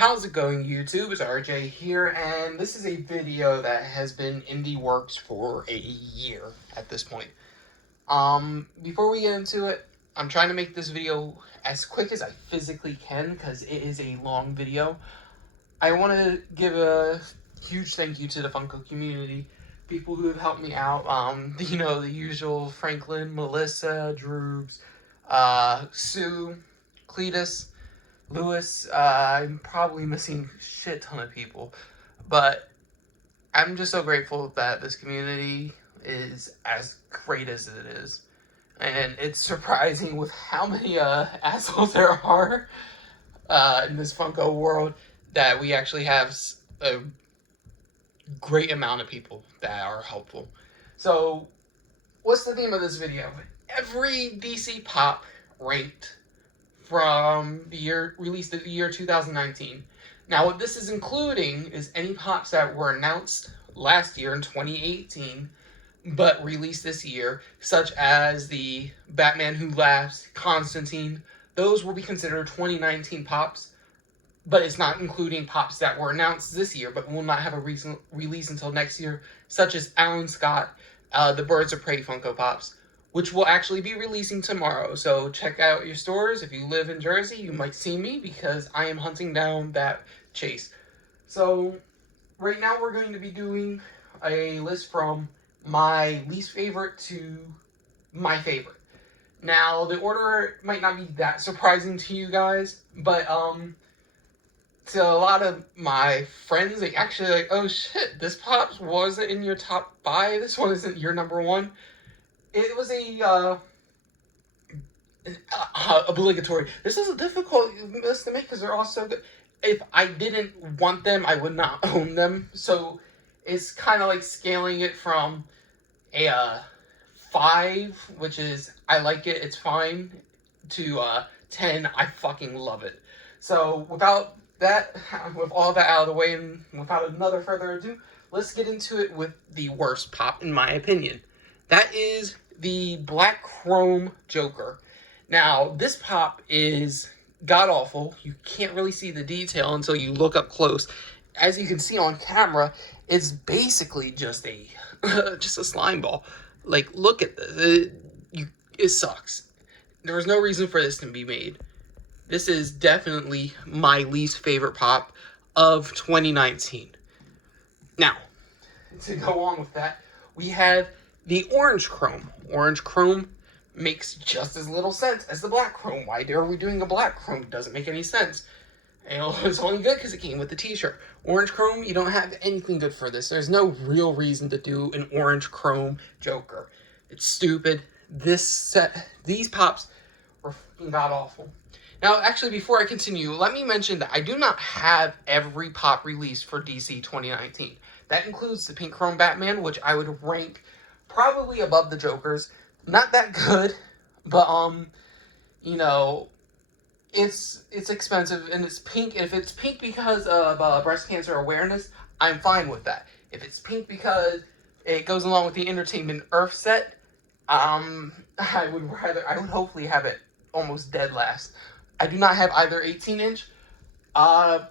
How's it going, YouTube? It's RJ here, and this is a video that has been in the works for a year at this point. Before we get into it, I'm trying to make this video as quick as I physically can because it is a long video. I want to give a huge thank you to the Funko community, people who have helped me out. The usual Franklin, Melissa, Droobs, Sue, Cletus, Lewis. I'm probably missing a shit ton of people, but I'm just so grateful that this community is as great as it is. And it's surprising with how many assholes there are in this Funko world that we actually have a great amount of people that are helpful. So, what's the theme of this video? Every DC Pop ranked from the year released in the year 2019. Now, what this is including is any pops that were announced last year in 2018, but released this year, such as the Batman Who Laughs, Constantine. Those will be considered 2019 pops, but it's not including pops that were announced this year, but will not have a recent release until next year, such as Alan Scott, the Birds of Prey Funko Pops, which will actually be releasing tomorrow. So check out your stores. If you live in Jersey, you might see me because I am hunting down that chase. So right now we're going to be doing a list from my least favorite to my favorite. Now, the order might not be that surprising to you guys, but to a lot of my friends, they actually like, oh shit, this Pops wasn't in your top 5, this one isn't your number 1. It was obligatory. This is a difficult list to make because they're all so good. If I didn't want them, I would not own them. So it's kind of like scaling it from a 5, which is I like it, it's fine, to 10, I fucking love it. So without that, with all that out of the way, and without another further ado, let's get into it with the worst pop in my opinion. That is the Black Chrome Joker. Now, this pop is god-awful. You can't really see the detail until you look up close. As you can see on camera, it's basically just a just a slime ball. Like, look at this. It sucks. There was no reason for this to be made. This is definitely my least favorite pop of 2019. Now, to go on with that, we have the Orange Chrome. Orange Chrome makes just as little sense as the Black Chrome. Why are we doing a Black Chrome? Doesn't make any sense. And it's only good because it came with the t-shirt. Orange Chrome, you don't have anything good for this. There's no real reason to do an Orange Chrome Joker. It's stupid. These pops were fucking god-awful. Now, actually, before I continue, let me mention that I do not have every pop release for DC 2019. That includes the Pink Chrome Batman, which I would rank probably above the Jokers. Not that good, but, it's expensive, and it's pink. If it's pink because of breast cancer awareness, I'm fine with that. If it's pink because it goes along with the Entertainment Earth set, I would hopefully have it almost dead last. I do not have either 18-inch.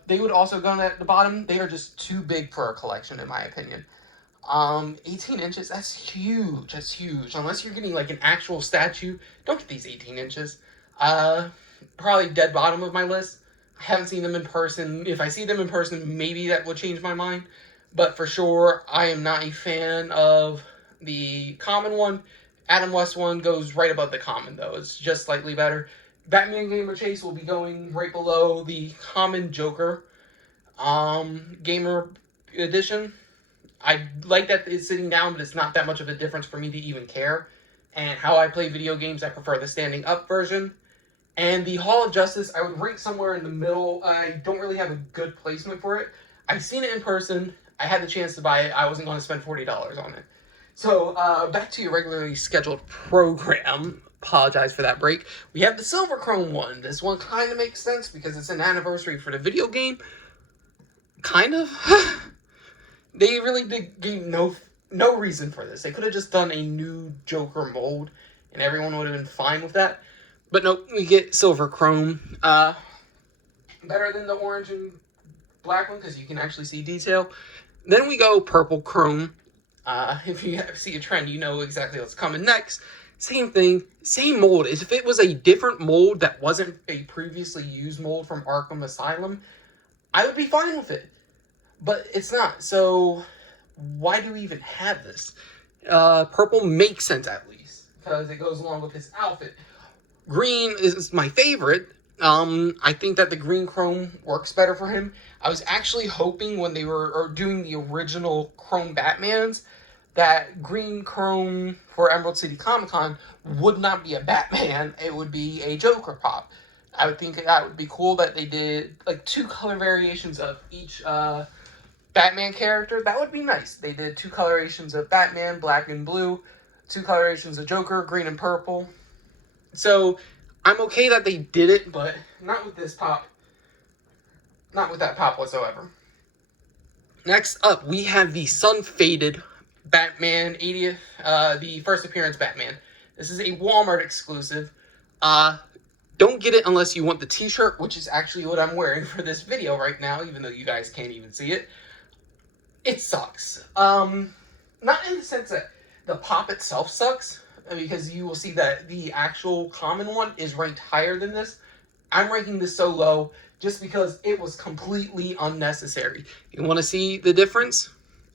They would also go at the bottom. They are just too big for a collection, in my opinion. 18 inches, that's huge. That's huge. Unless you're getting like an actual statue, don't get these 18 inches. Probably dead bottom of my list. I haven't seen them in person. If I see them in person, maybe that would change my mind. But for sure, I am not a fan of the common one. Adam West one goes right above the common, though. It's just slightly better. Batman Gamer Chase will be going right below the common Joker Gamer Edition. I like that it's sitting down, but it's not that much of a difference for me to even care. And how I play video games, I prefer the standing up version. And the Hall of Justice, I would rank somewhere in the middle. I don't really have a good placement for it. I've seen it in person. I had the chance to buy it. I wasn't going to spend $40 on it. So, back to your regularly scheduled program. Apologize for that break. We have the Silver Chrome one. This one kind of makes sense because it's an anniversary for the video game. Kind of. They really gave no reason for this. They could have just done a new Joker mold, and everyone would have been fine with that. But nope, we get Silver Chrome. Better than the orange and black one because you can actually see detail. Then we go purple chrome. If you see a trend, you know exactly what's coming next. Same thing, same mold. If it was a different mold that wasn't a previously used mold from Arkham Asylum, I would be fine with it. But it's not, so why do we even have this? Purple makes sense at least, because it goes along with his outfit. Green is my favorite. I think that the green chrome works better for him. I was actually hoping when they were doing the original Chrome Batmans that green chrome for Emerald City Comic Con would not be a Batman, it would be a Joker pop. I would think that would be cool that they did like 2 color variations of each Batman character. That would be nice. They did 2 colorations of Batman, black and blue, 2 colorations of Joker, green and purple. So I'm okay that they did it, but not with this pop. Not with that pop whatsoever. Next up, we have the Sun Faded Batman 80th, the first appearance Batman. This is a Walmart exclusive. Don't get it unless you want the t-shirt, which is actually what I'm wearing for this video right now, even though you guys can't even see it. It sucks. Not in the sense that the pop itself sucks, because you will see that the actual common one is ranked higher than this. I'm ranking this so low just because it was completely unnecessary. You want to see the difference?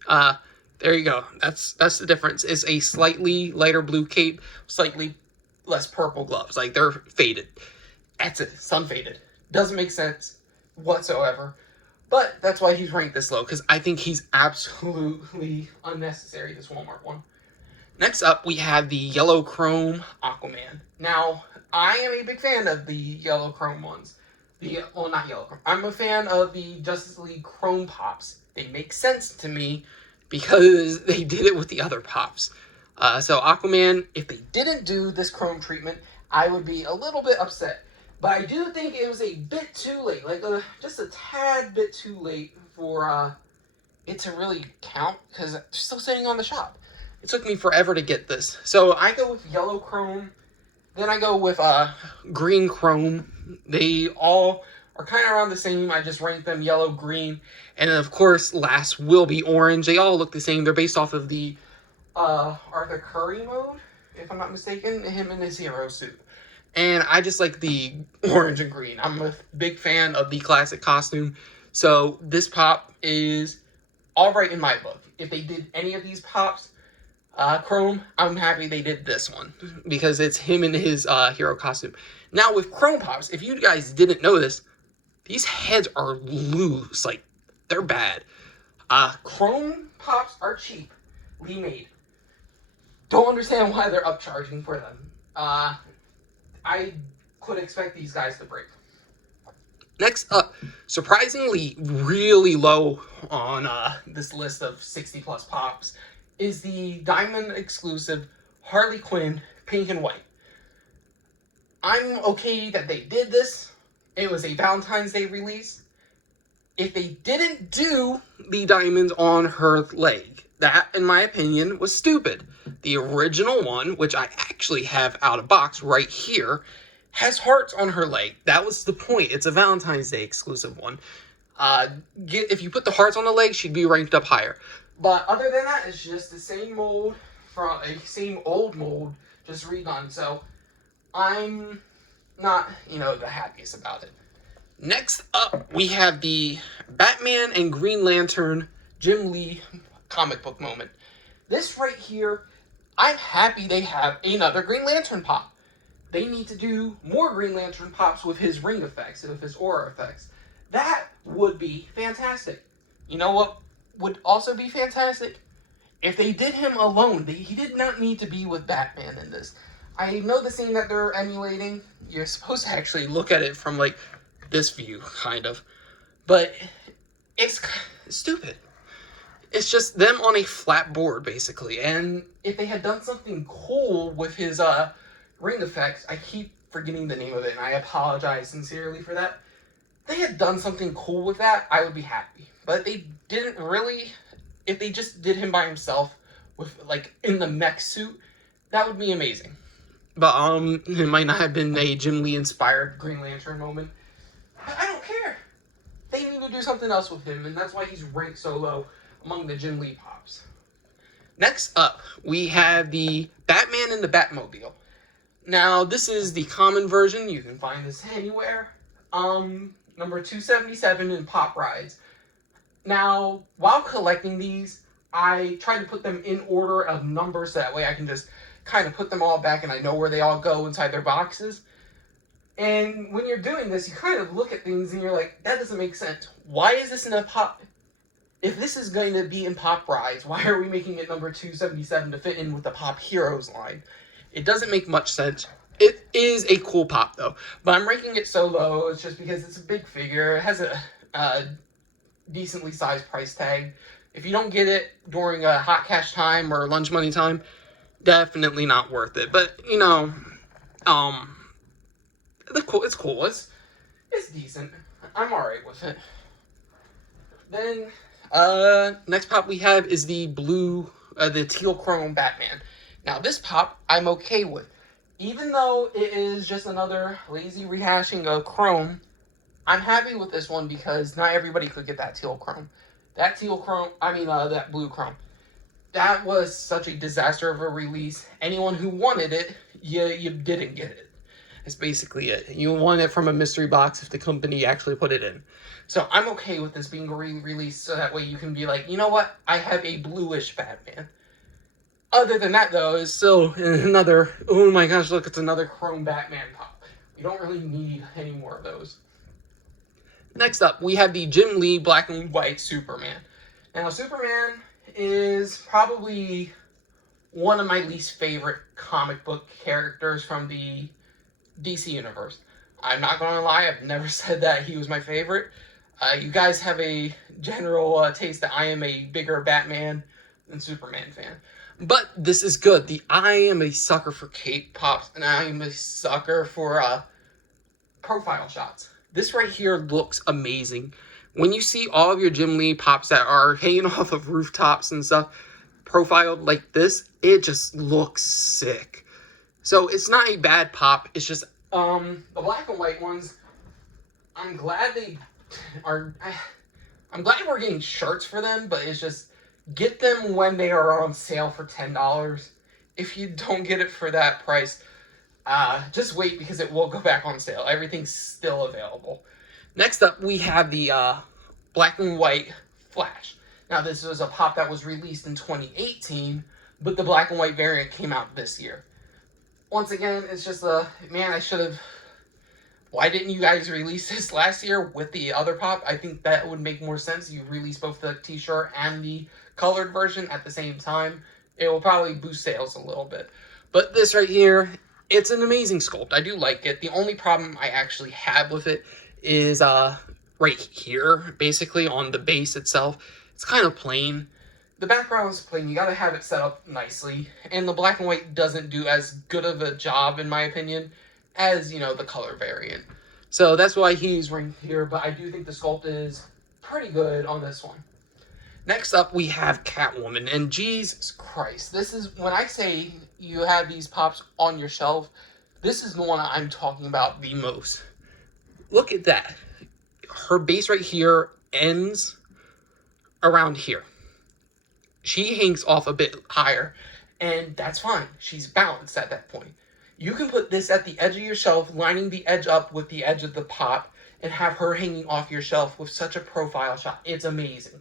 There you go. That's the difference. It's a slightly lighter blue cape, slightly less purple gloves. Like, they're faded. That's it. Sun faded. Doesn't make sense whatsoever. But that's why he's ranked this low, because I think he's absolutely unnecessary, this Walmart one. Next up, we have the yellow chrome Aquaman. Now, I am a big fan of the yellow chrome ones. Well, not yellow chrome. I'm a fan of the Justice League chrome pops. They make sense to me because they did it with the other pops. So Aquaman, if they didn't do this chrome treatment, I would be a little bit upset. But I do think it was a bit too late, like just a tad bit too late for it to really count, because they're still sitting on the shop. It took me forever to get this. So I go with yellow chrome, then I go with green chrome. They all are kind of around the same. I just rank them yellow, green, and then of course last will be orange. They all look the same. They're based off of the Arthur Curry mode, if I'm not mistaken, him in his hero suit. And I just like the orange and green. I'm a big fan of the classic costume. So this pop is alright in my book. If they did any of these pops, chrome, I'm happy they did this one, because it's him in his hero costume. Now with chrome pops, if you guys didn't know this, these heads are loose. Like, they're bad. Chrome pops are cheaply made. Don't understand why they're upcharging for them. I could expect these guys to break. Next up, surprisingly really low on this list of 60 plus pops, is the Diamond exclusive Harley Quinn pink and white. I'm okay that they did this. It was a Valentine's Day release. If they didn't do the diamonds on her leg, that, in my opinion, was stupid. The original one, which I actually have out of box right here, has hearts on her leg. That was the point. It's a Valentine's Day exclusive one. If you put the hearts on the leg, she'd be ranked up higher. But other than that, it's just the same mold, from a same old mold, just redone. So I'm not, the happiest about it. Next up, we have the Batman and Green Lantern Jim Lee comic book moment. This right here, I'm happy they have another Green Lantern pop. They need to do more Green Lantern pops with his ring effects and with his aura effects. That would be fantastic. You know what would also be fantastic? If they did him alone. He did not need to be with Batman in this. I know the scene that they're emulating. You're supposed to actually look at it from, like, this view, kind of. But it's stupid. It's just them on a flat board, basically. And if they had done something cool with his ring effects, I keep forgetting the name of it, and I apologize sincerely for that. If they had done something cool with that, I would be happy. But they didn't really. If they just did him by himself, with, like, in the mech suit, that would be amazing. But it might not have been a Jim Lee inspired Green Lantern moment. But I don't care. They need to do something else with him, and that's why he's ranked so low among the Jim Lee pops. Next up, we have the Batman and the Batmobile. Now, this is the common version. You can find this anywhere. Number 277 in Pop Rides. Now, while collecting these, I try to put them in order of numbers so that way I can just kind of put them all back and I know where they all go inside their boxes. And when you're doing this, you kind of look at things and you're like, that doesn't make sense. Why is this in a pop? If this is going to be in Pop Rides, why are we making it number 277 to fit in with the Pop Heroes line? It doesn't make much sense. It is a cool pop, though. But I'm ranking it so low, it's just because it's a big figure. It has a decently sized price tag. If you don't get it during a hot cash time or lunch money time, definitely not worth it. But, you know, it's cool. It's decent. I'm alright with it. Then, next pop we have is the the teal chrome Batman. Now, this pop, I'm okay with. Even though it is just another lazy rehashing of chrome, I'm happy with this one because not everybody could get that teal chrome. That blue chrome. That was such a disaster of a release. Anyone who wanted it, you didn't get it. That's basically it. You won it from a mystery box if the company actually put it in. So I'm okay with this being re-released so that way you can be like, you know what? I have a bluish Batman. Other than that, though, is still another, oh my gosh, look, it's another chrome Batman pop. You don't really need any more of those. Next up, we have the Jim Lee black and white Superman. Now, Superman is probably one of my least favorite comic book characters from the DC universe. I'm not going to lie, I've never said that he was my favorite. You guys have a general taste that I am a bigger Batman than Superman fan. But this is good. I am a sucker for cape pops, and I am a sucker for profile shots. This right here looks amazing. When you see all of your Jim Lee pops that are hanging off of rooftops and stuff, profiled like this, it just looks sick. So it's not a bad pop. It's just the black and white ones. I'm glad we're getting shirts for them, but it's just get them when they are on sale for $10. If you don't get it for that price, just wait because it will go back on sale. Everything's still available. Next up, we have the black and white Flash. Now, this was a pop that was released in 2018, but the black and white variant came out this year. Once again, it's just why didn't you guys release this last year with the other pop? I think that would make more sense. You release both the t-shirt and the colored version at the same time. It will probably boost sales a little bit. But this right here, it's an amazing sculpt. I do like it. The only problem I actually have with it is right here, basically on the base itself. It's kind of plain. The background is plain. You gotta have it set up nicely. And the black and white doesn't do as good of a job, in my opinion, as, you know, the color variant. So that's why he's ranked here, but I do think the sculpt is pretty good on this one. Next up, we have Catwoman, and Jesus Christ, this is, when I say you have these pops on your shelf, this is the one I'm talking about the most. Look at that. Her base right here ends around here. She hangs off a bit higher, and that's fine. She's balanced at that point. You can put this at the edge of your shelf, lining the edge up with the edge of the pop, and have her hanging off your shelf with such a profile shot. It's amazing.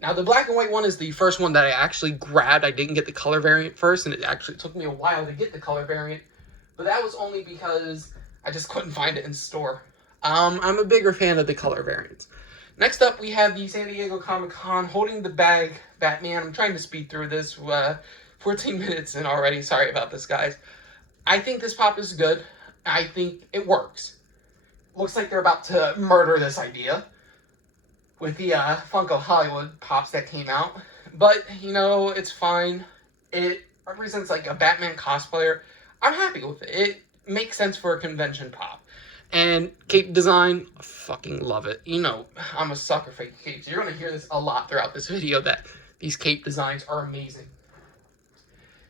Now, the black and white one is the first one that I actually grabbed. I didn't get the color variant first, and it actually took me a while to get the color variant. But that was only because I just couldn't find it in store. I'm a bigger fan of the color variants. Next up, we have the San Diego Comic-Con holding the bag Batman. I'm trying to speed through this. 14 minutes in already. Sorry about this, guys. I think this pop is good. I think it works. Looks like they're about to murder this idea with the Funko Hollywood pops that came out. But, you know, it's fine. It represents like a Batman cosplayer. I'm happy with it. It makes sense for a convention pop. And cape design, I fucking love it. You know, I'm a sucker for capes. You're going to hear this a lot throughout this video, that these cape designs are amazing.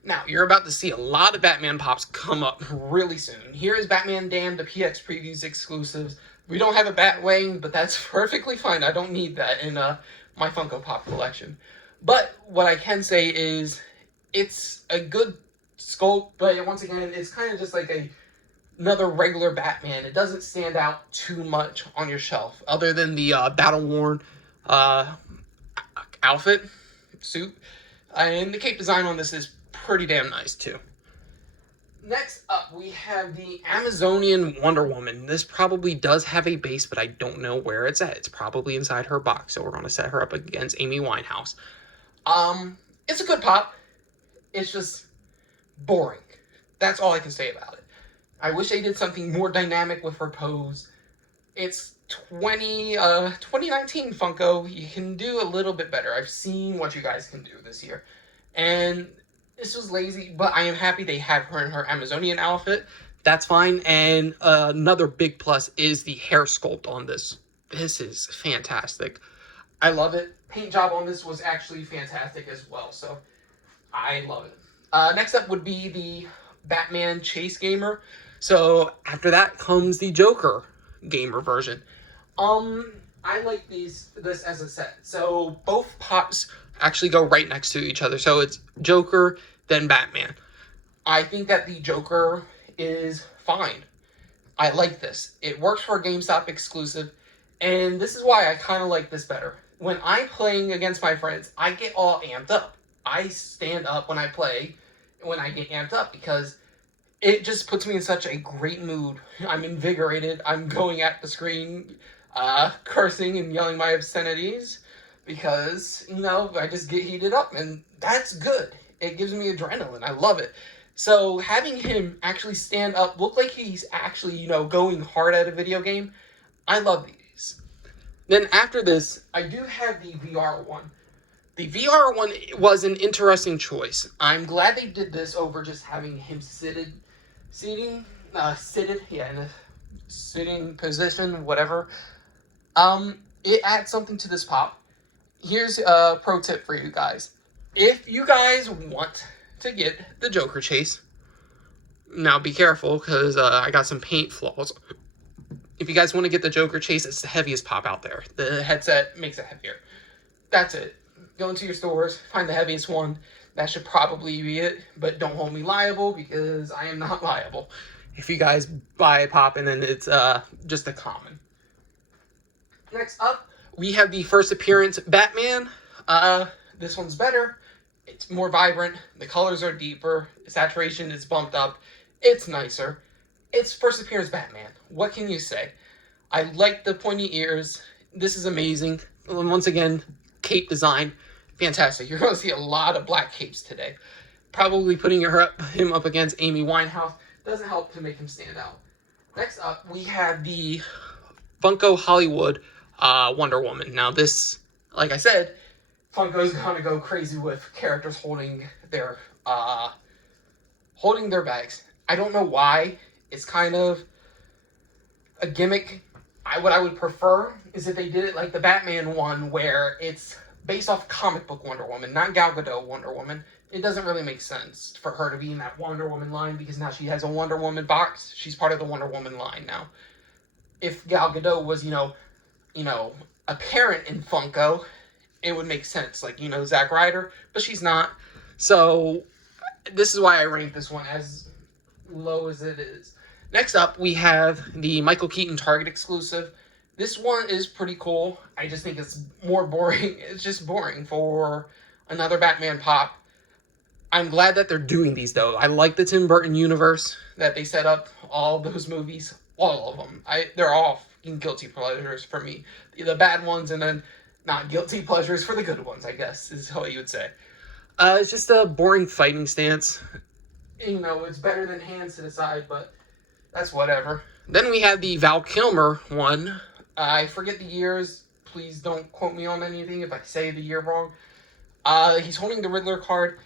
Now, you're about to see a lot of Batman pops come up really soon. Here is Batman Damned, the PX Previews exclusives. We don't have a Batwing, but that's perfectly fine. I don't need that in my Funko Pop collection. But what I can say is it's a good sculpt, but once again, it's kind of just like another regular Batman. It doesn't stand out too much on your shelf, other than the battle-worn uh, outfit, suit. And the cape design on this is pretty damn nice, too. Next up, we have the Amazonian Wonder Woman. This probably does have a base, but I don't know where it's at. It's probably inside her box, so we're going to set her up against Amy Winehouse. It's a good pop. It's just boring. That's all I can say about it. I wish they did something more dynamic with her pose. It's 2019 Funko. You can do a little bit better. I've seen what you guys can do this year. And this was lazy, but I am happy they have her in her Amazonian outfit. That's fine. And another big plus is the hair sculpt on this. This is fantastic. I love it. Paint job on this was actually fantastic as well, so I love it. Next up would be the Batman Chase Gamer. So after that comes the Joker Gamer version. I like this as a set. So both pops actually go right next to each other. So it's Joker, then Batman. I think that the Joker is fine. I like this. It works for a GameStop exclusive, and this is why I kind of like this better. When I'm playing against my friends, I get all amped up. I stand up when I play, when I get amped up, because it just puts me in such a great mood. I'm invigorated. I'm going at the screen, cursing and yelling my obscenities, because, I just get heated up, and that's good. It gives me adrenaline. I love it. So having him actually stand up, look like he's actually, going hard at a video game, I love these. Then after this, I do have the VR one. The VR one was an interesting choice. I'm glad they did this over just having him seated, in a sitting position, whatever. It adds something to this pop. Here's a pro tip for you guys. If you guys want to get the Joker Chase, now be careful, because I got some paint flaws. If you guys want to get the Joker Chase, it's the heaviest pop out there. The headset makes it heavier. That's it. Go into your stores, find the heaviest one. That should probably be it, but don't hold me liable, because I am not liable if you guys buy a pop and then it's just a common. Next up, we have the first appearance Batman. This one's better. It's more vibrant. The colors are deeper. Saturation is bumped up. It's nicer. It's first appearance Batman. What can you say? I like the pointy ears. This is amazing. Once again, cape design, fantastic. You're going to see a lot of black capes today. Probably putting him up against Amy Winehouse doesn't help to make him stand out. Next up, we have the Funko Hollywood Wonder Woman. Now this, like I said, Funko's going to go crazy with characters holding their bags. I don't know why. It's kind of a gimmick. What I would prefer is if they did it like the Batman one, where it's based off comic book Wonder Woman, not Gal Gadot Wonder Woman. It doesn't really make sense for her to be in that Wonder Woman line, because now she has a Wonder Woman box. She's part of the Wonder Woman line now. If Gal Gadot was, a parent in Funko, it would make sense, like, Zack Ryder, but she's not. So this is why I rank this one as low as it is. Next up, we have the Michael Keaton Target exclusive. This one is pretty cool. I just think it's more boring. It's just boring for another Batman pop. I'm glad that they're doing these, though. I like the Tim Burton universe that they set up, all those movies, all of them. They're all guilty pleasures for me. The bad ones, and then not guilty pleasures for the good ones, I guess, is how you would say. It's just a boring fighting stance. It's better than Hands to the Side, but that's whatever. Then we have the Val Kilmer one. I forget the years. Please don't quote me on anything if I say the year wrong. He's holding the Riddler card.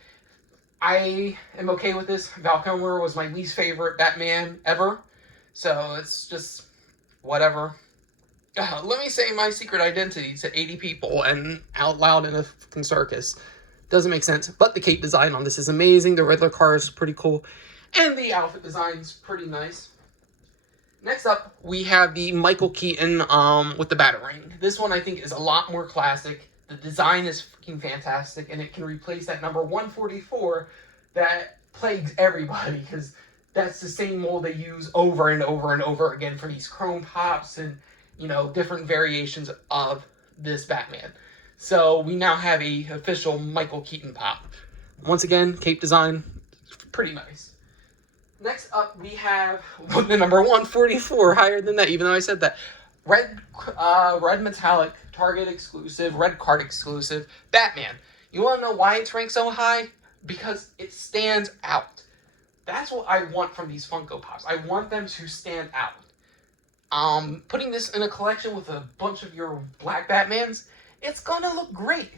I am okay with this. Val Kilmer was my least favorite Batman ever. So it's just whatever. Let me say my secret identity to 80 people and out loud in a fucking circus. Doesn't make sense. But the cape design on this is amazing. The Riddler card is pretty cool. And the outfit design is pretty nice. Next up, we have the Michael Keaton with the Batarang. This one I think is a lot more classic. The design is fucking fantastic, and it can replace that number 144 that plagues everybody, because that's the same mold they use over and over and over again for these chrome pops and, you know, different variations of this Batman. So we now have a official Michael Keaton pop. Once again, cape design, pretty nice. Next up, we have the number 144, higher than that, even though I said that. Red metallic, Target exclusive, red card exclusive, Batman. You want to know why it's ranked so high? Because it stands out. That's what I want from these Funko Pops. I want them to stand out. Putting this in a collection with a bunch of your black Batmans, it's gonna look great.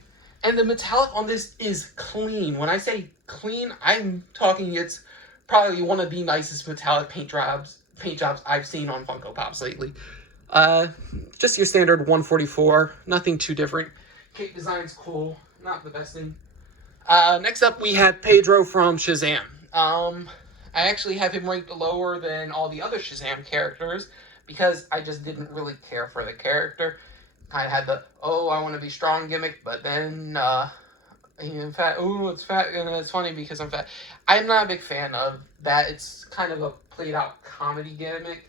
And the metallic on this is clean. When I say clean, I'm talking it's probably one of the nicest metallic paint jobs I've seen on Funko Pops lately. Just your standard 144, nothing too different. Cape design's cool, not the best thing. Next up, we have Pedro from Shazam. I actually have him ranked lower than all the other Shazam characters because I just didn't really care for the character. Kind of had the, oh, I want to be strong gimmick, but then, in fact, oh, it's fat, and it's funny because I'm fat. I'm not a big fan of that. It's kind of a played out comedy gimmick.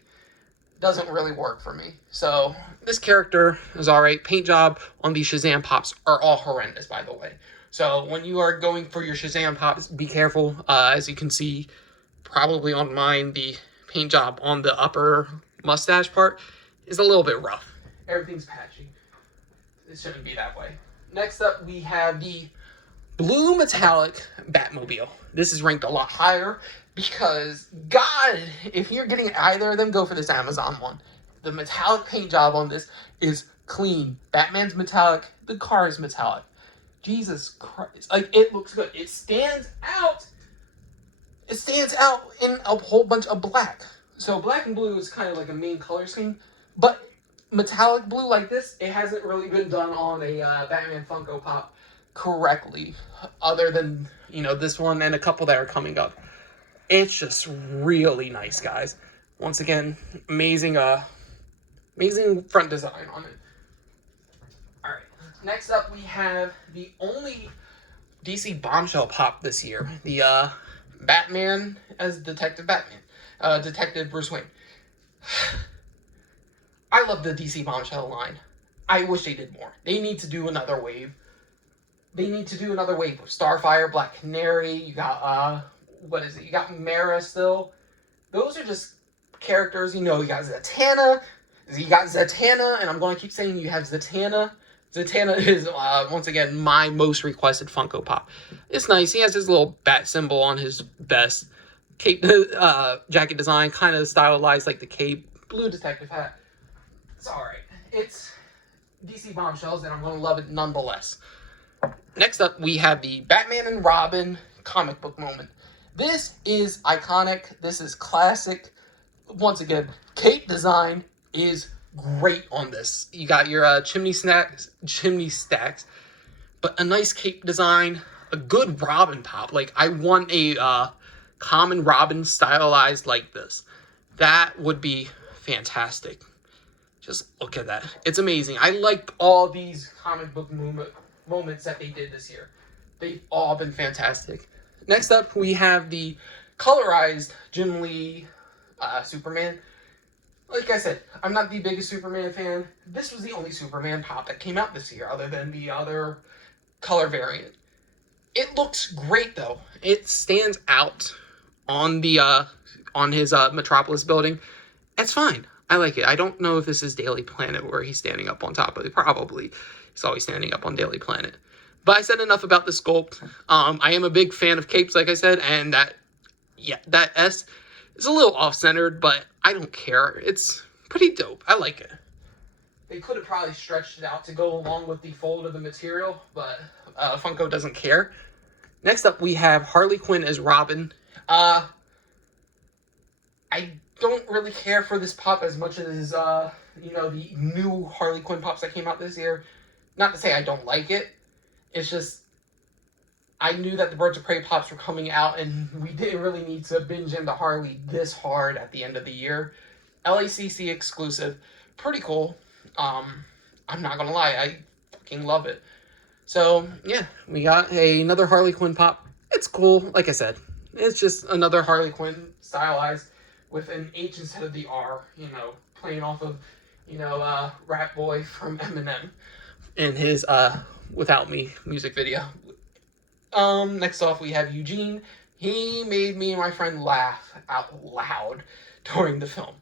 Doesn't really work for me. So, this character is alright. Paint job on these Shazam Pops are all horrendous, by the way. So, when you are going for your Shazam Pops, be careful. As you can see, probably on mine, the paint job on the upper mustache part is a little bit rough. Everything's patchy. It shouldn't be that way. Next up, we have the blue metallic Batmobile. This is ranked a lot higher because, God, if you're getting either of them, go for this Amazon one. The metallic paint job on this is clean. Batman's metallic. The car is metallic. Jesus Christ. Like, it looks good. It stands out. It stands out in a whole bunch of black. So black and blue is kind of like a main color scheme. But metallic blue like this, it hasn't really been done on a Batman Funko Pop correctly. Other than, you know, this one and a couple that are coming up. It's just really nice, guys. Once again, amazing front design on it. Alright, next up we have the only DC bombshell pop this year. The Batman as Detective Batman. Detective Bruce Wayne. I love the DC bombshell line. I wish they did more. They need to do another wave. They need to do another wave with Starfire, Black Canary, you got, what is it? You got Mara still. Those are just characters, you know, you got Zatanna, and I'm going to keep saying you have Zatanna. Zatanna is, once again, my most requested Funko Pop. It's nice. He has his little bat symbol on his vest. Cape, jacket design, kind of stylized like the cape. Blue detective hat. It's alright. It's DC bombshells, and I'm going to love it nonetheless. Next up, we have the Batman and Robin comic book moment. This is iconic. This is classic. Once again, cape design is great on this. You got your chimney stacks, but a nice cape design, a good Robin pop. Like, I want a common Robin stylized like this. That would be fantastic. Just look at that. It's amazing. I like all these comic book moments that they did this year. They've all been fantastic. Next up, we have the colorized Jim Lee Superman. Like I said, I'm not the biggest Superman fan. This was the only Superman pop that came out this year, other than the other color variant. It looks great, though. It stands out on the on his Metropolis building. That's fine. I like it. I don't know if this is Daily Planet where he's standing up on top of it. Probably. He's always standing up on Daily Planet. But I said enough about the sculpt. I am a big fan of capes, like I said, and that S is a little off-centered, but I don't care. It's pretty dope. I like it. They could have probably stretched it out to go along with the fold of the material, but Funko doesn't care. Next up, we have Harley Quinn as Robin. I don't really care for this pop as much as, you know, the new Harley Quinn pops that came out this year. Not to say I don't like it. It's just, I knew that the Birds of Prey pops were coming out, and we didn't really need to binge into Harley this hard at the end of the year. LACC exclusive. Pretty cool. I'm not gonna lie, I fucking love it. So, yeah, we got another Harley Quinn pop. It's cool, like I said. It's just another Harley Quinn stylized with an H instead of the R, playing off of, Rat Boy from Eminem in his Without Me music video. Next off we have Eugene. He made me and my friend laugh out loud during the film.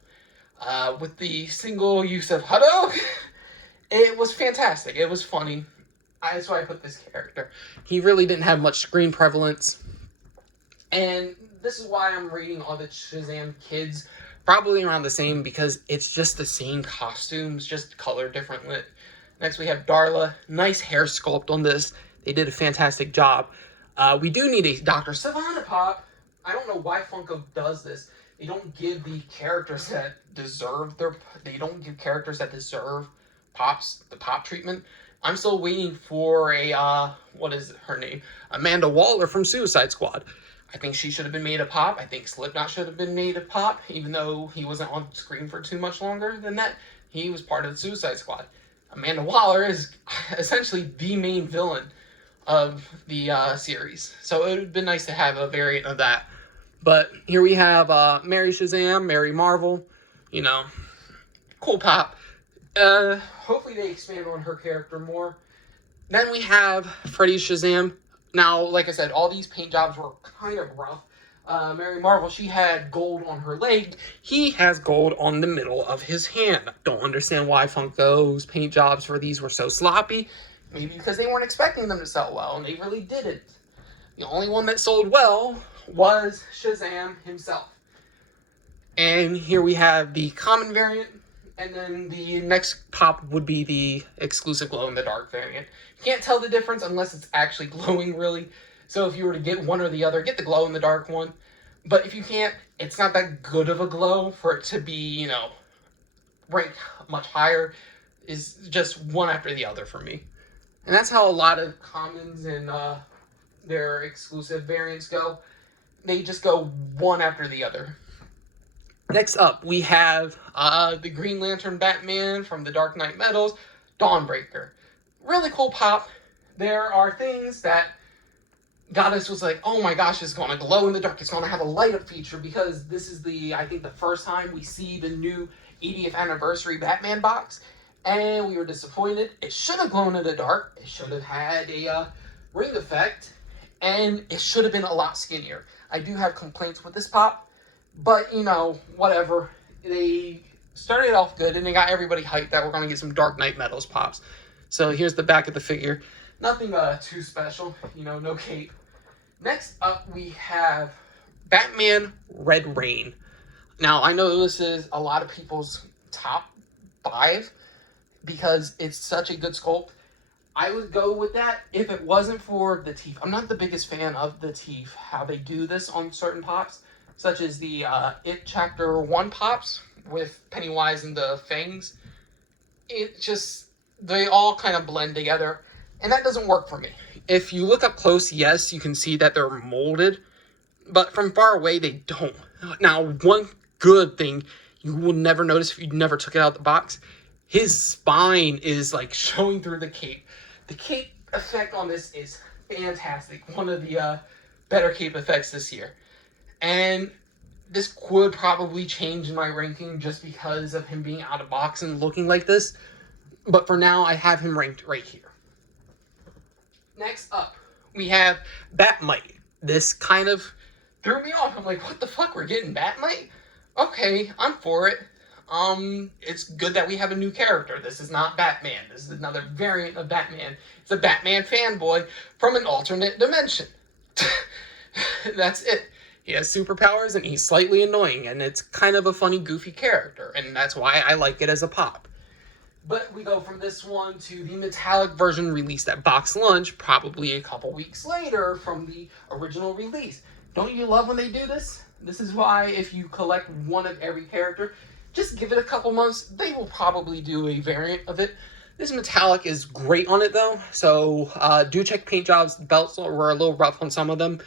With the single use of Haddock, it was fantastic. It was funny. That's why I put this character. He really didn't have much screen prevalence. And this is why I'm rating all the Shazam kids probably around the same, because it's just the same costumes, just colored differently. Next we have Darla. Nice hair sculpt on this. They did a fantastic job. We do need a Dr. Savannah pop. I don't know why Funko does this. They don't give the characters that deserve pops, the pop treatment. I'm still waiting for a, what is her name? Amanda Waller from Suicide Squad. I think she should have been made a pop. I think Slipknot should have been made a pop, even though he wasn't on screen for too much longer than that. He was part of the Suicide Squad. Amanda Waller is essentially the main villain of the series. So it would have been nice to have a variant of that. But here we have Mary Shazam, Mary Marvel, cool pop. Hopefully they expand on her character more. Then we have Freddy Shazam. Now, like I said, all these paint jobs were kind of rough. Mary Marvel, she had gold on her leg. He has gold on the middle of his hand. Don't understand why Funko's paint jobs for these were so sloppy. Maybe because they weren't expecting them to sell well, and they really didn't. The only one that sold well was Shazam himself. And here we have the common variant, and then the next pop would be the exclusive glow-in-the-dark variant. Can't tell the difference unless it's actually glowing, really. So if you were to get one or the other, get the glow-in-the-dark one. But if you can't, it's not that good of a glow for it to be, ranked much higher. Is just one after the other for me. And that's how a lot of commons and their exclusive variants go. They just go one after the other. Next up, we have the Green Lantern Batman from the Dark Knight Metals, Dawnbreaker. Really cool pop. There are things that Goddess was like, oh my gosh, it's going to glow in the dark. It's going to have a light up feature, because this is I think the first time we see the new 80th anniversary Batman box. And we were disappointed. It should have glown in the dark. It should have had a ring effect. And it should have been a lot skinnier. I do have complaints with this pop. But, whatever. They started off good, and they got everybody hyped that we're going to get some Dark Knight Metals pops. So here's the back of the figure. Nothing too special. No cape. Next up, we have Batman Red Rain. Now, I know this is a lot of people's top 5, because it's such a good sculpt. I would go with that if it wasn't for the teeth. I'm not the biggest fan of the teeth, how they do this on certain pops, such as the It Chapter 1 pops with Pennywise and the fangs. They all kind of blend together, and that doesn't work for me. If you look up close, yes, you can see that they're molded, but from far away, they don't. Now, one good thing you will never notice if you never took it out of the box, his spine is like showing through the cape. The cape effect on this is fantastic. One of the better cape effects this year. And this would probably change my ranking just because of him being out of box and looking like this. But for now, I have him ranked right here. Next up, we have Batmite. This kind of threw me off. I'm like, what the fuck? We're getting Batmite? Okay, I'm for it. It's good that we have a new character. This is not Batman. This is another variant of Batman. It's a Batman fanboy from an alternate dimension. That's it. He has superpowers and he's slightly annoying, and it's kind of a funny, goofy character, and that's why I like it as a pop. But we go from this one to the metallic version released at Box Lunch probably a couple weeks later from the original release. Don't you love when they do this? This is why if you collect one of every character, just give it a couple months. They will probably do a variant of it. This metallic is great on it though, so do check paint jobs. Belts were a little rough on some of them,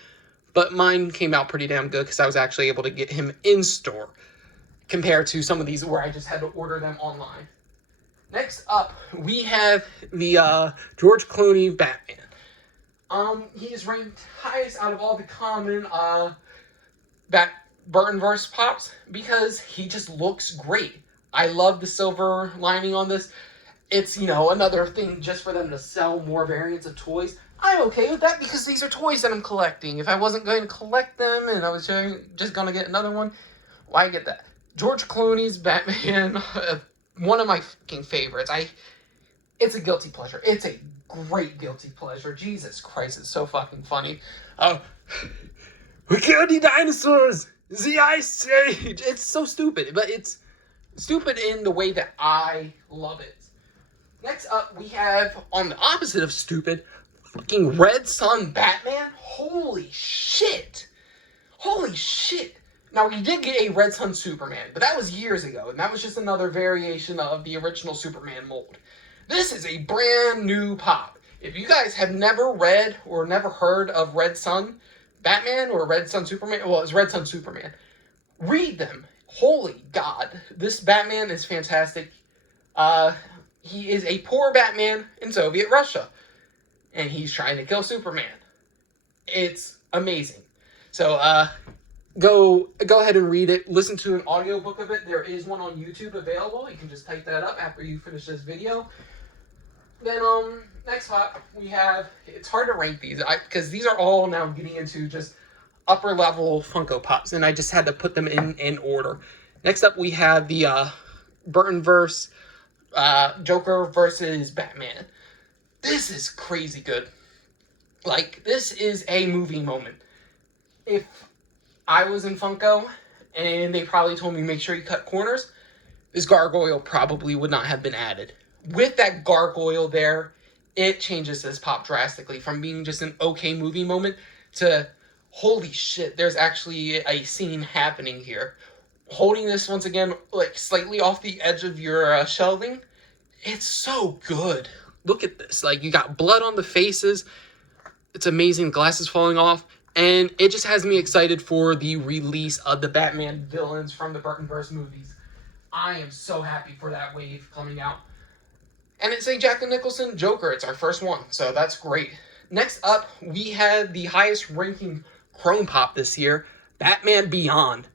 but mine came out pretty damn good because I was actually able to get him in store. compared to some of these where I just had to order them online. Next up, we have the George Clooney Batman. He is ranked highest out of all the common Burtonverse pops because he just looks great. I love the silver lining on this. It's, another thing just for them to sell more variants of toys. I'm okay with that because these are toys that I'm collecting. If I wasn't going to collect them and I was just going to get another one, why get that? George Clooney's Batman, one of my fucking favorites. It's a guilty pleasure. It's a great guilty pleasure. Jesus Christ, it's so fucking funny. We killed the dinosaurs! The Ice Age! It's so stupid, but it's stupid in the way that I love it. Next up, we have, on the opposite of stupid, fucking Red Sun Batman. Holy shit! Holy shit! Now, we did get a Red Sun Superman, but that was years ago, and that was just another variation of the original Superman mold. This is a brand new pop. If you guys have never read or never heard of Red Sun Batman or Red Sun Superman, well, it's Red Sun Superman, read them. Holy God, this Batman is fantastic. He is a poor Batman in Soviet Russia, and he's trying to kill Superman. It's amazing. So, go ahead and read it. Listen to an audiobook of it. There is one on YouTube available. You can just type that up after you finish this video. Then, next pop, we have, it's hard to rank these, because these are all now getting into just upper level Funko Pops, and I just had to put them in order. Next up, we have the Burtonverse Joker versus Batman. This is crazy good. Like, this is a movie moment. If I was in Funko, and they probably told me make sure you cut corners, this gargoyle probably would not have been added. With that gargoyle there, it changes this pop drastically from being just an okay movie moment to, holy shit, there's actually a scene happening here. Holding this once again, like, slightly off the edge of your shelving, it's so good. Look at this. Like, you got blood on the faces. It's amazing. Glasses falling off. And it just has me excited for the release of the Batman villains from the Burtonverse movies. I am so happy for that wave coming out. And it's a Jack Nicholson Joker. It's our first one, so that's great. Next up, we had the highest ranking Chrome Pop this year, Batman Beyond.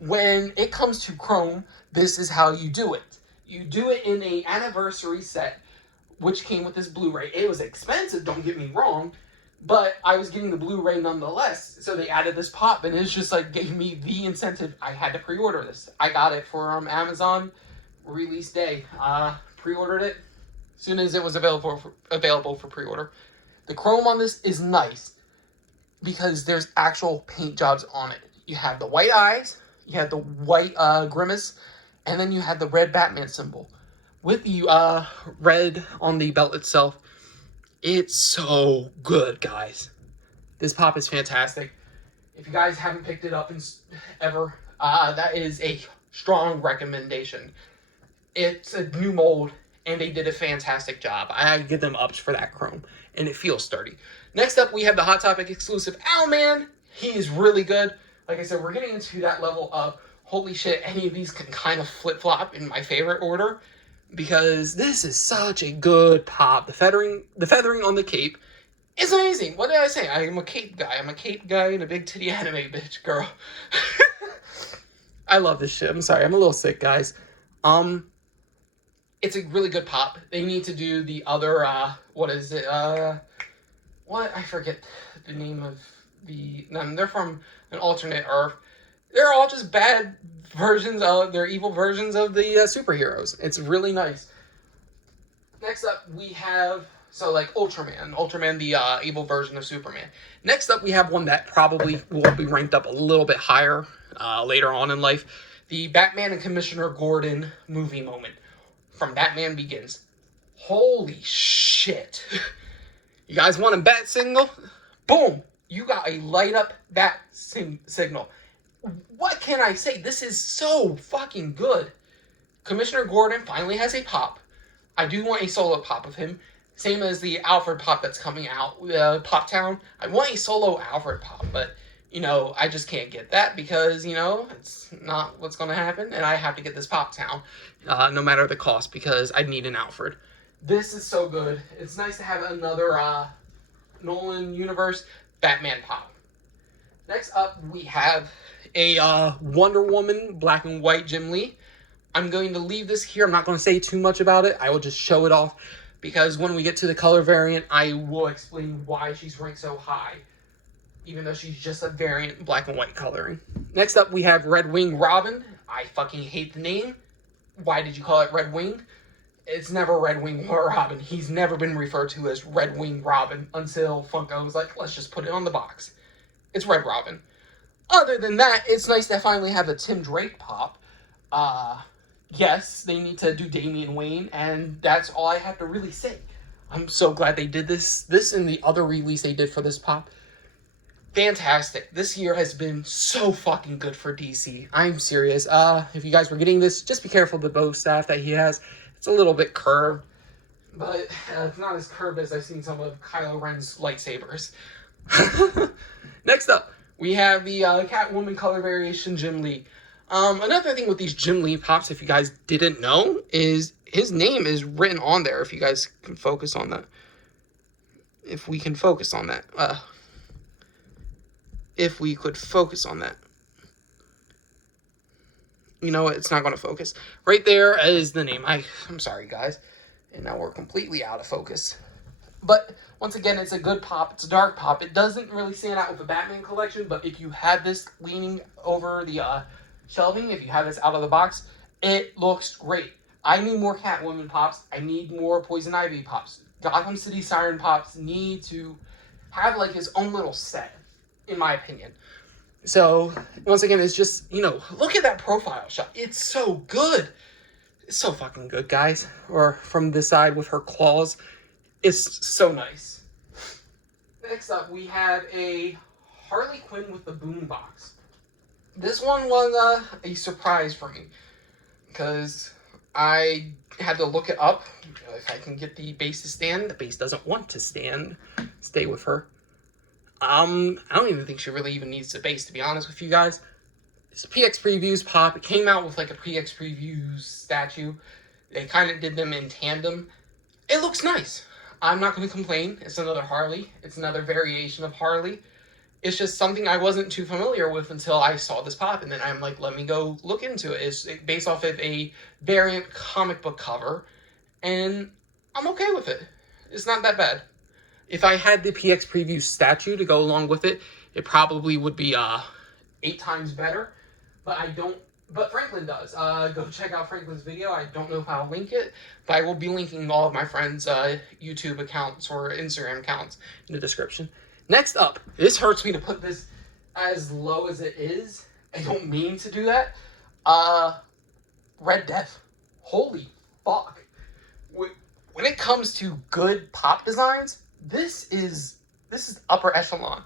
When it comes to Chrome, this is how you do it. You do it in an anniversary set, which came with this Blu-ray. It was expensive, don't get me wrong, but I was getting the Blu-ray nonetheless, so they added this pop, and it's just like gave me the incentive. I had to pre-order this. I got it for Amazon release day. Pre-ordered it as soon as it was available for pre-order. The chrome on this is nice because there's actual paint jobs on it. You have the white eyes, you have the white grimace, and then you have the red Batman symbol. With the red on the belt itself, it's so good, guys. This pop is fantastic. If you guys haven't picked it up ever, that is a strong recommendation. It's a new mold, and they did a fantastic job. I give them ups for that chrome, and it feels sturdy. Next up, we have the Hot Topic exclusive Owlman. He is really good. Like I said, we're getting into that level of, holy shit, any of these can kind of flip-flop in my favorite order, because this is such a good pop. The feathering on the cape is amazing. What did I say? I'm a cape guy. I'm a cape guy and a big titty anime bitch, girl. I love this shit. I'm sorry. I'm a little sick, guys. It's a really good pop. They need to do the other, what is it? What? I forget the name of they're from an alternate Earth. They're all just bad versions of, they're evil versions of the superheroes. It's really nice. Next up, we have, Ultraman, the evil version of Superman. Next up, we have one that probably will be ranked up a little bit higher later on in life. The Batman and Commissioner Gordon movie moment from Batman Begins. Holy shit. You guys want a bat signal? Boom! You got a light up bat signal. What can I say? This is so fucking good. Commissioner Gordon finally has a pop. I do want a solo pop of him. Same as the Alfred pop that's coming out. Pop Town. I want a solo Alfred pop, but you know, I just can't get that because, you know, it's not what's going to happen. And I have to get this Pop Town, no matter the cost, because I need an Alfred. This is so good. It's nice to have another Nolan Universe Batman Pop. Next up, we have a Wonder Woman black and white Jim Lee. I'm going to leave this here. I'm not going to say too much about it. I will just show it off because when we get to the color variant, I will explain why she's ranked so high, even though she's just a variant black and white coloring. Next up, we have Red Wing Robin. I fucking hate the name. Why did you call it Red Wing? It's never Red Wing Robin. He's never been referred to as Red Wing Robin until Funko was like, let's just put it on the box. It's Red Robin. Other than that, it's nice to finally have a Tim Drake pop. Yes, they need to do Damian Wayne, and that's all I have to really say. I'm so glad they did this. This and the other release they did for this pop. Fantastic. This year has been so fucking good for DC. I'm serious. If you guys were getting this, just be careful of the bow staff that he has. It's a little bit curved, but it's not as curved as I've seen some of Kylo Ren's lightsabers. Next up, we have the Catwoman color variation Jim Lee. Another thing with these Jim Lee pops, if you guys didn't know, is his name is written on there. If you guys can focus on that. If we can focus on that. If we could focus on that. You know what? It's not going to focus. Right there is the name. I'm sorry, guys. And now we're completely out of focus. But once again, it's a good pop. It's a dark pop. It doesn't really stand out with the Batman collection, but if you have this leaning over the shelving, if you have this out of the box, it looks great. I need more Catwoman pops. I need more Poison Ivy pops. Gotham City Siren pops need to have like his own little set, in my opinion. So, once again, it's just, you know, look at that profile shot. It's so good. It's so fucking good, guys. Or from this side with her claws. It's so nice. Next up, we have a Harley Quinn with the boombox. This one was a surprise for me because I had to look it up. If I can get the base to stand, the base doesn't want to stand. Stay with her. I don't even think she really even needs a base, to be honest with you guys. It's a PX Previews pop. It came out with like a PX Previews statue. They kind of did them in tandem. It looks nice. I'm not going to complain. It's another Harley. It's another variation of Harley. It's just something I wasn't too familiar with until I saw this pop. And then I'm like, let me go look into it. It's based off of a variant comic book cover. And I'm okay with it. It's not that bad. If I had the PX Preview statue to go along with it, it probably would be 8 times better. But I don't. But Franklin does. Go check out Franklin's video. I don't know if I'll link it, but I will be linking all of my friends' YouTube accounts or Instagram accounts in the description. Next up, this hurts me to put this as low as it is. I don't mean to do that. Red Death. Holy fuck. When it comes to good pop designs, this is upper echelon.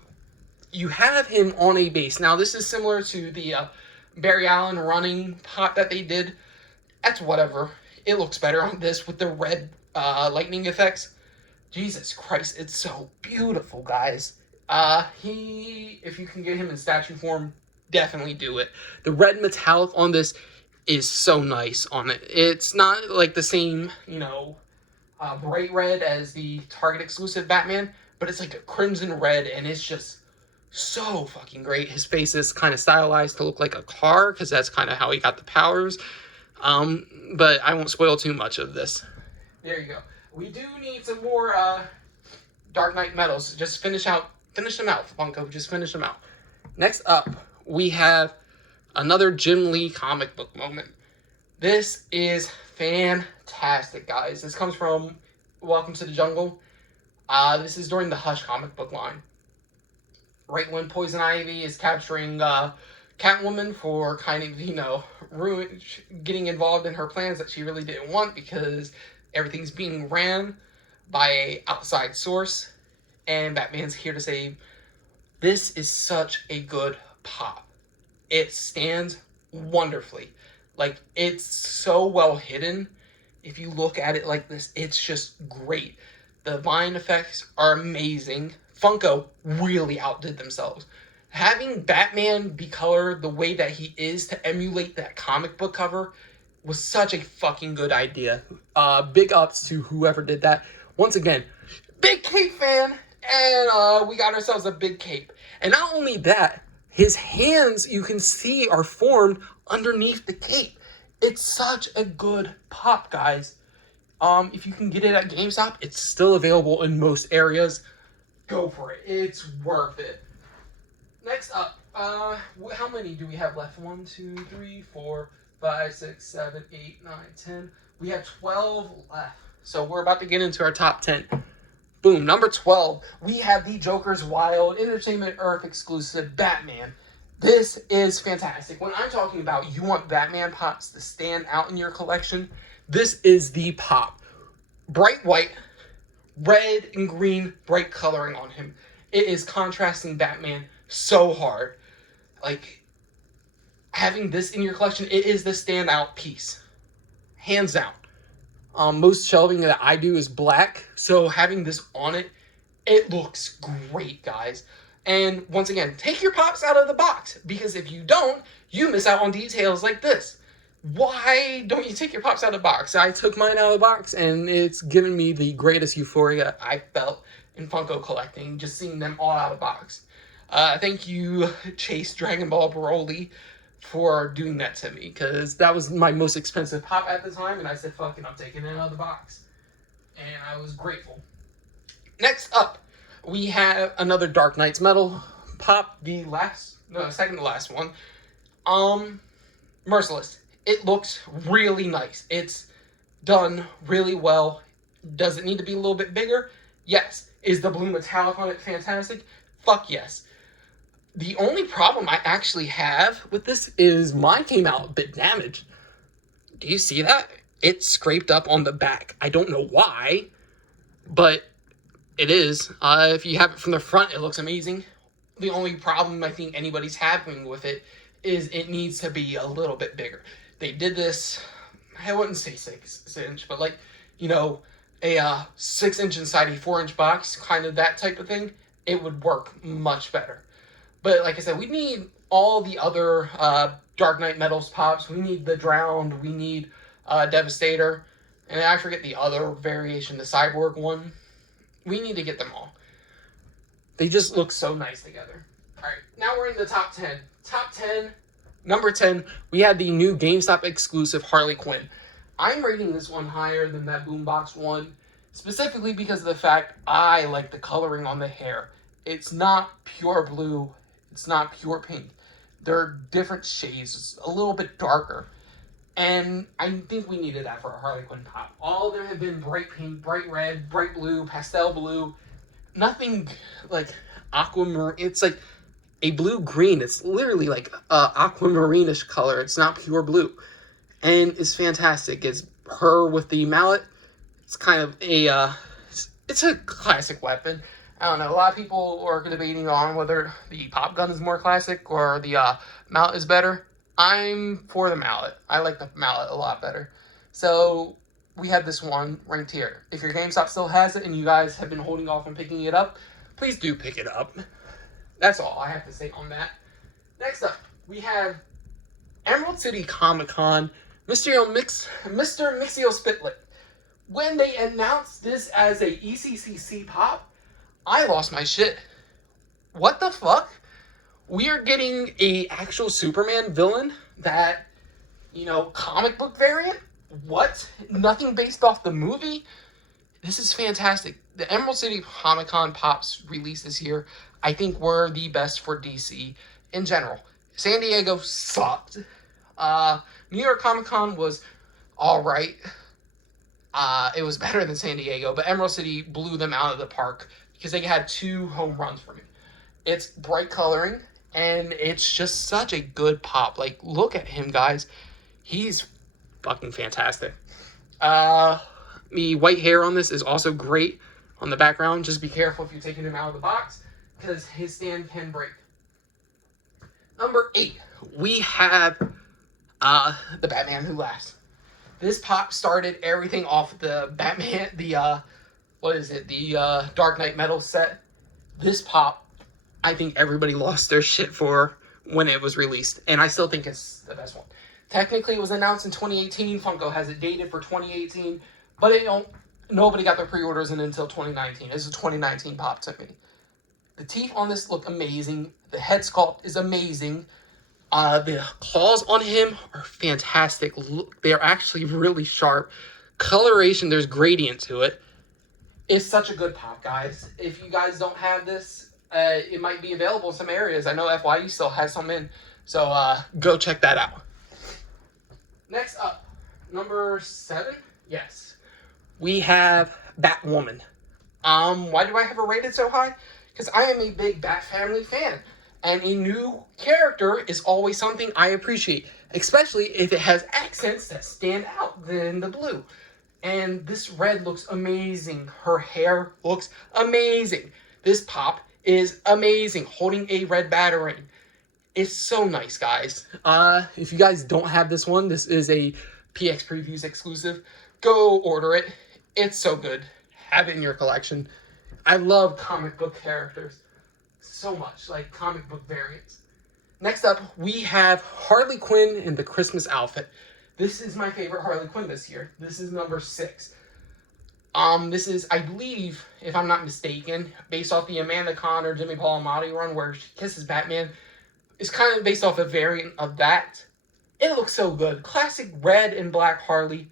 You have him on a base. Now, this is similar to the Barry Allen running pop that they did. That's whatever. It looks better on this with the red lightning effects. Jesus Christ, it's so beautiful, guys. If you can get him in statue form, definitely do it. The red metallic on this is so nice on it. It's not like the same, you know, bright red as the Target exclusive Batman, but it's like a crimson red, and it's just so fucking great. His face is kind of stylized to look like a car, because that's kind of how he got the powers. But I won't spoil too much of this. There you go. We do need some more Dark Knight medals. Just finish them out, Funko. Just finish them out. Next up, we have another Jim Lee comic book moment. This is fantastic, guys. This comes from Welcome to the Jungle. This is during the Hush comic book line. Right when Poison Ivy is capturing Catwoman for kind of, you know, getting involved in her plans that she really didn't want because everything's being ran by an outside source, and Batman's here to save. This is such a good pop. It stands wonderfully. Like, it's so well hidden. If you look at it like this, it's just great. The vine effects are amazing. Funko really outdid themselves. Having Batman be colored the way that he is to emulate that comic book cover was such a fucking good idea. Big ups to whoever did that. Once again, big cape fan, and we got ourselves a big cape. And not only that, his hands, you can see, are formed underneath the cape. It's such a good pop, guys. If you can get it at GameStop, it's still available in most areas. Go for it. It's worth it. Next up, how many do we have left? 1, 2, 3, 4, 5, 6, 7, 8, 9, 10. We have 12 left. So we're about to get into our top 10. Boom, number 12. We have the Joker's Wild Entertainment Earth exclusive Batman. This is fantastic. When I'm talking about you want Batman pops to stand out in your collection, this is the pop. Bright white, red and green, bright coloring on him. It is contrasting Batman so hard. Like, having this in your collection, it is the standout piece. Hands down. Most shelving that I do is black, so having this on it, it looks great, guys. And once again, take your pops out of the box, because if you don't, you miss out on details like this. Why don't you take your pops out of the box? I took mine out of the box, and it's given me the greatest euphoria I felt in Funko collecting, just seeing them all out of the box. Thank you, Chase Dragon Ball Broly, for doing that to me, because that was my most expensive pop at the time, and I said, fuck it, I'm taking it out of the box. And I was grateful. Next up, we have another Dark Knight's Metal pop, second to last one. Merciless. It looks really nice. It's done really well. Does it need to be a little bit bigger? Yes. Is the blue metallic on it fantastic? Fuck yes. The only problem I actually have with this is mine came out a bit damaged. Do you see that? It's scraped up on the back. I don't know why, but it is. If you have it from the front, it looks amazing. The only problem I think anybody's having with it is it needs to be a little bit bigger. They did this, I wouldn't say 6 inch, but like, you know, a 6 inch inside a 4 inch box, kind of that type of thing, it would work much better. But like I said, we need all the other Dark Knight Metals pops. We need the Drowned. We need Devastator. And I forget the other variation, the Cyborg one. We need to get them all. They just look so nice together. All right, now we're in the top 10. Top 10, number 10, we had the new GameStop exclusive Harley Quinn. I'm rating this one higher than that Boombox one, specifically because of the fact I like the coloring on the hair. It's not pure blue. It's not pure pink. They're different shades. It's a little bit darker. And I think we needed that for a Harley Quinn pop. All of them have been bright pink, bright red, bright blue, pastel blue. Nothing like aquamarine. It's like a blue-green. It's literally like aquamarine-ish color. It's not pure blue. And it's fantastic. It's her with the mallet. It's kind of a... it's a classic weapon. I don't know, a lot of people are debating on whether the pop gun is more classic or the mallet is better. I'm for the mallet. I like the mallet a lot better. So we have this one right here. If your GameStop still has it and you guys have been holding off on picking it up, please do pick it up. That's all I have to say on that. Next up, we have Emerald City Comic Con, Mr. Mixio Spitlet. When they announced this as a ECCC pop, I lost my shit. What the fuck? We are getting a actual Superman villain that, you know, comic book variant? What? Nothing based off the movie? This is fantastic. The Emerald City Comic Con pops released this year, I think were the best for DC in general. San Diego sucked. New York Comic Con was alright. It was better than San Diego, but Emerald City blew them out of the park because they had 2 home runs for me. It's bright coloring, and it's just such a good pop. Like, look at him, guys. He's fucking fantastic. The white hair on this is also great on the background. Just be careful if you're taking him out of the box, because his stand can break. Number 8, we have the Batman Who Laughs. This pop started everything off the Batman, the Dark Knight Metal set. This pop I think everybody lost their shit for when it was released, and I still think it's the best one. Technically, it was announced in 2018. Funko has it dated for 2018, but nobody got their pre-orders in until 2019. This is a 2019 pop to me. The teeth on this look amazing. The head sculpt is amazing. The claws on him are fantastic. They're actually really sharp. Coloration, there's gradient to it. It's such a good pop, guys. If you guys don't have this, it might be available in some areas. I know FYE still has some in, so go check that out. Next up, number 7. Yes, we have Batwoman. Why do I have her rated so high? Because I am a big Bat Family fan, and a new character is always something I appreciate, especially if it has accents that stand out than the blue. And this red looks amazing. Her hair looks amazing. This pop is amazing. Holding a red batarang. It's so nice, guys. If you guys don't have this one, this is a PX Previews exclusive. Go order it. It's so good. Have it in your collection. I love comic book characters so much, like comic book variants. Next up, we have Harley Quinn in the Christmas outfit. This is my favorite Harley Quinn this year. This is number 6. This is, I believe, if I'm not mistaken, based off the Amanda Conner, Jimmy Palmiotti run where she kisses Batman. It's kind of based off a variant of that. It looks so good. Classic red and black Harley.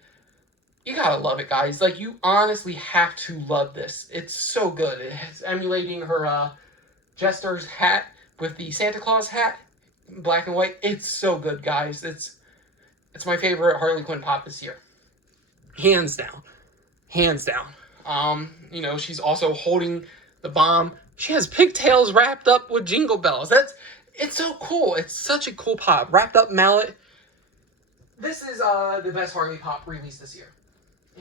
You gotta love it, guys. Like, you honestly have to love this. It's so good. It's emulating her Jester's hat with the Santa Claus hat, black and white. It's so good, guys. It's my favorite Harley Quinn pop this year. Hands down. Hands down. She's also holding the bomb. She has pigtails wrapped up with jingle bells. It's so cool. It's such a cool pop. Wrapped up mallet. This is the best Harley pop released this year.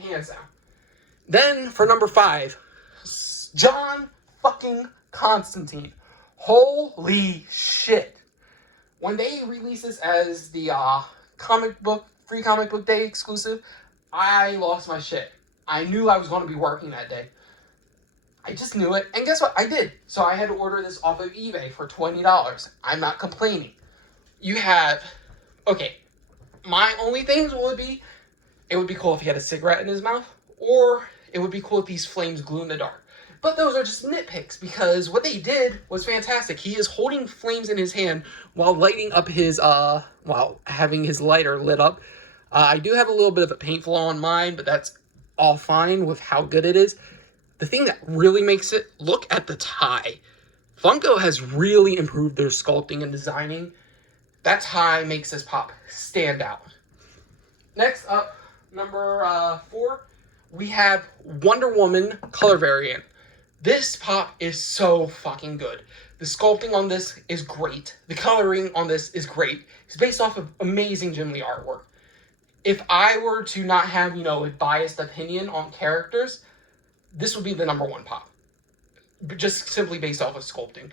Hands down. Then, for number 5, John fucking Constantine. Holy shit. When they released this as the free comic book day exclusive, I lost my shit. I knew I was going to be working that day. I just knew it. And guess what? I did. So I had to order this off of eBay for $20. I'm not complaining. My only things would be, it would be cool if he had a cigarette in his mouth, or it would be cool if these flames glue in the dark. But those are just nitpicks, because what they did was fantastic. He is holding flames in his hand while lighting up while having his lighter lit up. I do have a little bit of a paint flaw on mine, but that's all fine with how good it is. The thing that really makes it, look at the tie. Funko has really improved their sculpting and designing. That tie makes this pop stand out. Next up, number 4, we have Wonder Woman color variant. This pop is so fucking good. The sculpting on this is great. The coloring on this is great. It's based off of amazing Jim Lee artwork. If I were to not have, a biased opinion on characters, this would be the number 1 pop. Just simply based off of sculpting.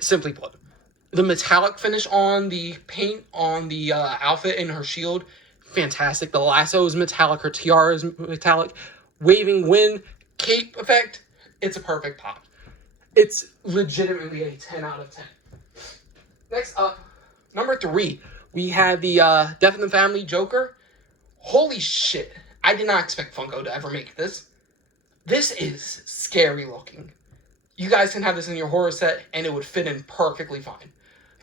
Simply put. The metallic finish on the paint on the outfit and her shield, fantastic. The lasso is metallic. Her tiara is metallic. Waving wind, cape effect, it's a perfect pop. It's legitimately a 10 out of 10. Next up, number 3, we have the Death in the Family Joker. Holy shit. I did not expect Funko to ever make this. This is scary looking. You guys can have this in your horror set, and it would fit in perfectly fine.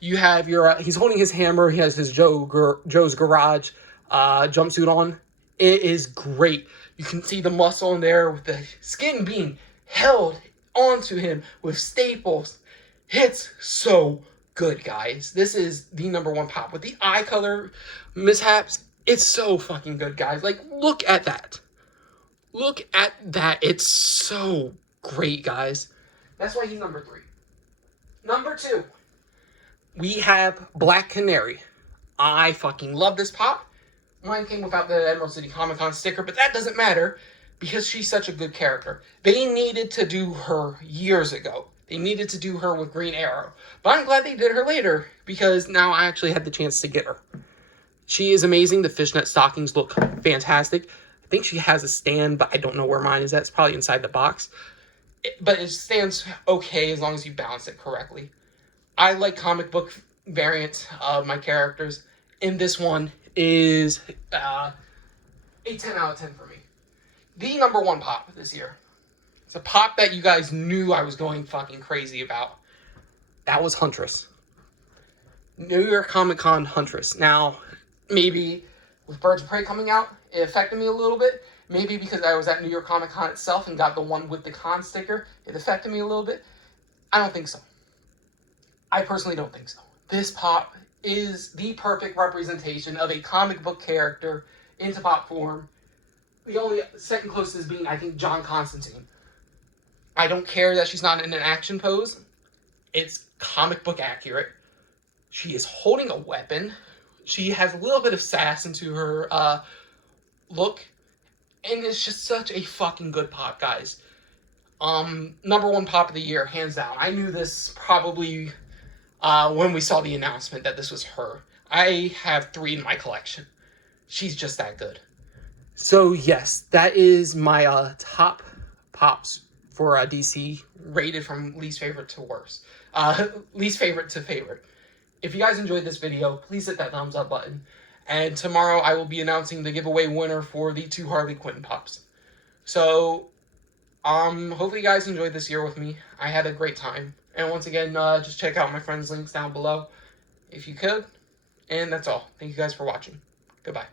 You have he's holding his hammer. He has his Joe's Garage jumpsuit on. It is great. You can see the muscle in there with the skin being held onto him with staples. It's so good, guys. This is the number 1 pop. With the eye color mishaps, it's so fucking good, guys. Like, look at that. Look at that. It's so great, guys. That's why he's number 3. Number 2, we have Black Canary. I fucking love this pop. Mine came without the Emerald City Comic Con sticker, but that doesn't matter because she's such a good character. They needed to do her years ago. They needed to do her with Green Arrow. But I'm glad they did her later because now I actually had the chance to get her. She is amazing. The fishnet stockings look fantastic. I think she has a stand, but I don't know where mine is at. It's probably inside the box. But it stands okay as long as you balance it correctly. I like comic book variants of my characters, and this one is a 10 out of 10 for me. The number one pop this year. It's a pop that you guys knew I was going fucking crazy about. That was Huntress. New York Comic Con Huntress. Now, maybe with Birds of Prey coming out, it affected me a little bit. Maybe because I was at New York Comic Con itself and got the one with the con sticker, it affected me a little bit. I don't think so. I personally don't think so. This pop is the perfect representation of a comic book character into pop form. The only second closest being, I think, John Constantine. I don't care that she's not in an action pose. It's comic book accurate. She is holding a weapon. She has a little bit of sass into her look. And it's just such a fucking good pop, guys. Number one pop of the year, hands down. I knew this probably when we saw the announcement that this was her. I have 3 in my collection. She's just that good. So yes, that is my top pops for DC, rated from least favorite to worst. Least favorite to favorite. If you guys enjoyed this video, please hit that thumbs up button. And tomorrow I will be announcing the giveaway winner for the 2 Harley Quinn pops. So, hopefully you guys enjoyed this year with me. I had a great time. And once again, just check out my friends' links down below if you could. And that's all. Thank you guys for watching. Goodbye.